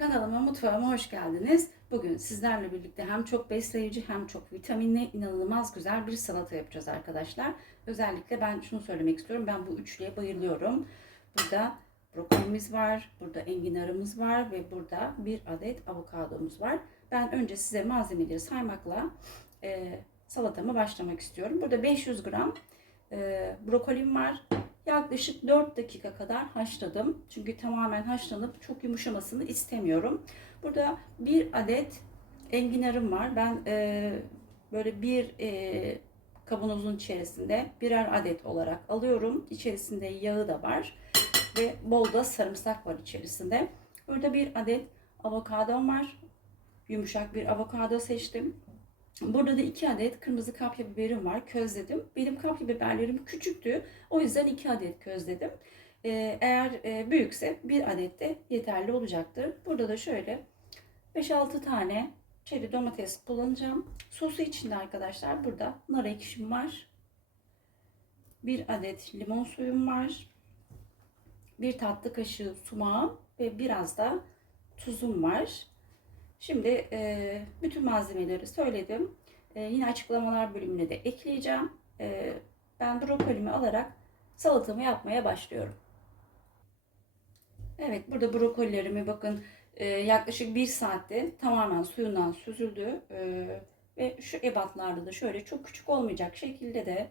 Kanalıma, mutfağıma hoş geldiniz. Bugün sizlerle birlikte hem çok besleyici hem çok vitaminli, inanılmaz güzel bir salata yapacağız arkadaşlar. Özellikle ben şunu söylemek istiyorum. Ben bu üçlüye bayılıyorum. Burada brokolimiz var, burada enginarımız var ve burada bir adet avokadomuz var. Ben önce size malzemeleri saymakla e, salatama başlamak istiyorum. Burada 500 gram e, brokolim var. Yaklaşık 4 dakika kadar haşladım. Çünkü tamamen haşlanıp çok yumuşamasını istemiyorum. Burada bir adet enginarım var. Ben e, böyle bir e, kavanozun içerisinde birer adet olarak alıyorum. İçerisinde yağı da var. Ve bol da sarımsak var içerisinde. Burada bir adet avokadom var. Yumuşak bir avokado seçtim. Burada da iki adet kırmızı kapya biberim var. Közledim. Benim kapya biberlerim küçüktü. O yüzden iki adet közledim. Ee, eğer e, büyükse bir adet de yeterli olacaktır. Burada da şöyle 5-6 tane çeri domates kullanacağım. Sosu içinde arkadaşlar burada nar ekşim var. Bir adet limon suyum var. Bir tatlı kaşığı sumağım ve biraz da tuzum var. Şimdi e, bütün malzemeleri söyledim. E, yine açıklamalar bölümüne de ekleyeceğim. E, ben brokolimi alarak salatamı yapmaya başlıyorum. Evet burada brokolilerimi bakın e, yaklaşık bir saatte tamamen suyundan süzüldü. E, ve şu ebatlarda da şöyle çok küçük olmayacak şekilde de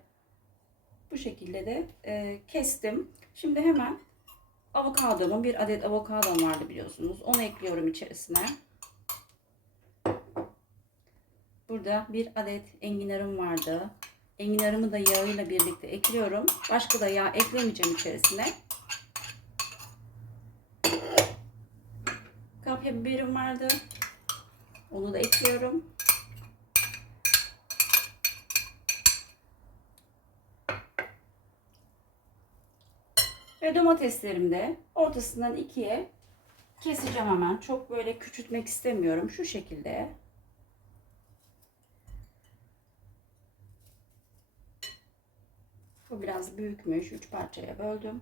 bu şekilde de e, kestim. Şimdi hemen avokadomu bir adet avokadom vardı biliyorsunuz. Onu ekliyorum içerisine. Burada bir adet enginarım vardı. Enginarımı da yağıyla birlikte ekliyorum. Başka da yağ eklemeyeceğim içerisine. Kapya biberim vardı. Onu da ekliyorum. Ve domateslerimi de ortasından ikiye keseceğim hemen. Çok böyle küçültmek istemiyorum. Şu şekilde. Biraz büyükmüş. Üç parçaya böldüm.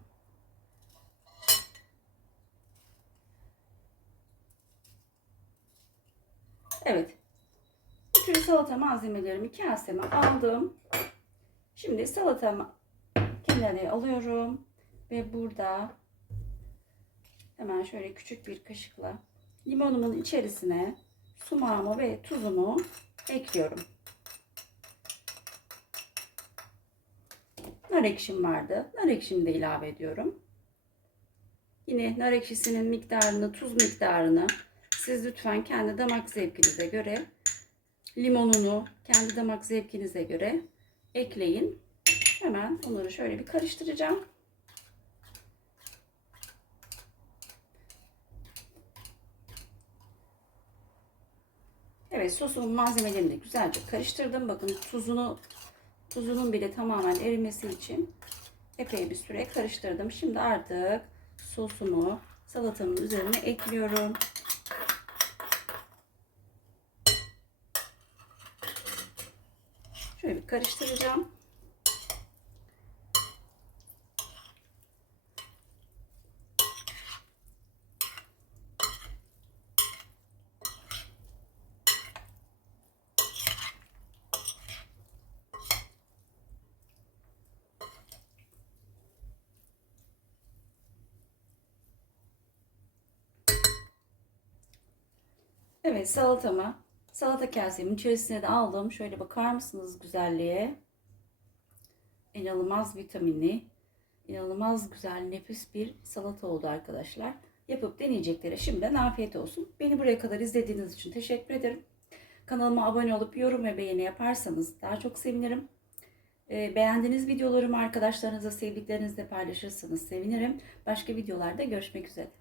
Evet. Bütün salata malzemelerimi kaseme aldım. Şimdi salatamı kenara alıyorum. Ve burada hemen şöyle küçük bir kaşıkla limonumun içerisine sumağımı ve tuzumu ekliyorum. Nar ekşim vardı. Nar ekşimi de ilave ediyorum. Yine nar ekşisinin miktarını, tuz miktarını siz lütfen kendi damak zevkinize göre limonunu kendi damak zevkinize göre ekleyin. Hemen onları şöyle bir karıştıracağım. Evet sosumun malzemelerini de güzelce karıştırdım. Bakın tuzunu Tuzunun bile tamamen erimesi için epey bir süre karıştırdım. Şimdi artık sosumu salatamın üzerine ekliyorum. Şöyle bir karıştıracağım. Evet salatamı salata kasemin içerisine de aldım. Şöyle bakar mısınız güzelliğe? İnanılmaz vitaminli, inanılmaz güzel, nefis bir salata oldu arkadaşlar. Yapıp deneyeceklere şimdiden afiyet olsun. Beni buraya kadar izlediğiniz için teşekkür ederim. Kanalıma abone olup yorum ve beğeni yaparsanız daha çok sevinirim. Ee, beğendiğiniz videolarımı arkadaşlarınızla, sevdiklerinizle paylaşırsanız sevinirim. Başka videolarda görüşmek üzere.